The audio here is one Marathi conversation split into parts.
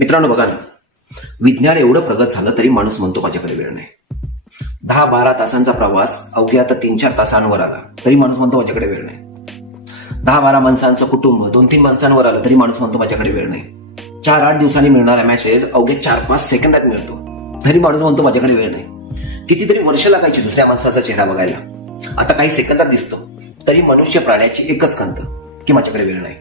मित्रांनो बघा ना, विज्ञान एवढं प्रगत झालं तरी माणूस म्हणतो माझ्याकडे वेळ नाही. 10-12 तासांचा प्रवास अवघ्या आता 3-4 तासांवर आला तरी माणूस म्हणतो माझ्याकडे वेळ नाही. 10-12 माणसांचं कुटुंब 2-3 माणसांवर आलं तरी माणूस म्हणतो माझ्याकडे वेळ नाही. 4-8 दिवसांनी मिळणारा मेसेज अवघ्या 4-5 सेकंदात मिळतो तरी माणूस म्हणतो माझ्याकडे वेळ नाही. कितीतरी वर्ष लागायची दुसऱ्या माणसाचा चेहरा बघायला, आता काही सेकंदात दिसतो तरी मनुष्य प्राण्याची एकच खंत की माझ्याकडे वेळ नाही.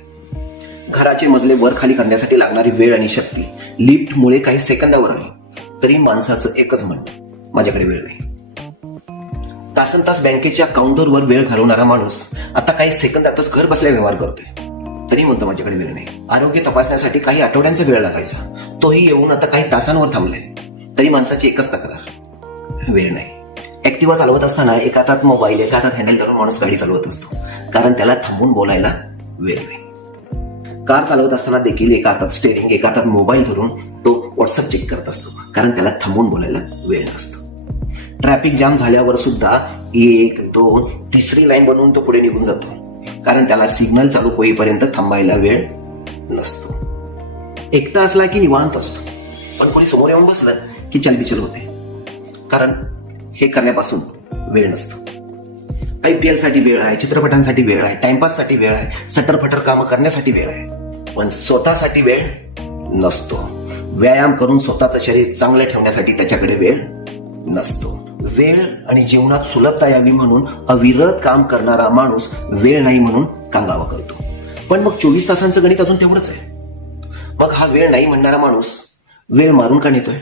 घराचे मजले वर खाली करण्यासाठी लागणारी वेळ आणि शक्ती लिफ्टमुळे काही सेकंदावर आली तरी माणसाचं एकच म्हणणं माझ्याकडे वेळ नाही. तासनतास बँकेच्या काउंटरवर वेळ घालवणारा माणूस आता काही सेकंदातच घर बसल्या व्यवहार करतोय तरी म्हणतो माझ्याकडे वेळ नाही. आरोग्य तपासण्यासाठी काही आठवड्यांचा वेळ लागायचा, तोही येऊन आता काही तासांवर थांबलाय तरी माणसाची एकच तक्रार, वेळ नाही. ऍक्टिव्हा चालवत असताना एका हातात मोबाईल एका हातात हँडल धरून माणूस गाडी चालवत असतो कारण त्याला थांबून बोलायला वेळ नाही. कार चालवत असताना देखील एका हातात स्टेअरिंग एका हातात मोबाईल धरून तो व्हॉट्सअप चेक करत असतो कारण त्याला थांबून बोलायला वेळ नसतो. ट्रॅफिक जाम झाल्यावर सुद्धा 1, 2, 3री लाईन बनवून तो पुढे निघून जातो कारण त्याला सिग्नल चालू होईपर्यंत थांबायला वेळ नसतो. एकटा असला की निवांत असतो, पण कोणी समोर येऊन बसलं की चलबिचल होते कारण हे करण्यापासून वेळ नसतो. IPL साठी वेळ आहे, चित्रपटांसाठी वेळ आहे, टाइमपाससाठी वेळ आहे, सटरफटर कामं करण्यासाठी वेळ आहे, पण स्वतःसाठी वेळ नसतो. व्यायाम करून स्वतःचं शरीर चांगलं ठेवण्यासाठी त्याच्याकडे वेळ नसतो. वेळ आणि जीवनात सुलभता यावी म्हणून अविरत काम करणारा माणूस वेळ नाही म्हणून कांगावा करतो. पण मग 24 तासांचं गणित अजून तेवढंच आहे. मग हा वेळ नाही म्हणणारा माणूस वेळ मारून का नेतोय?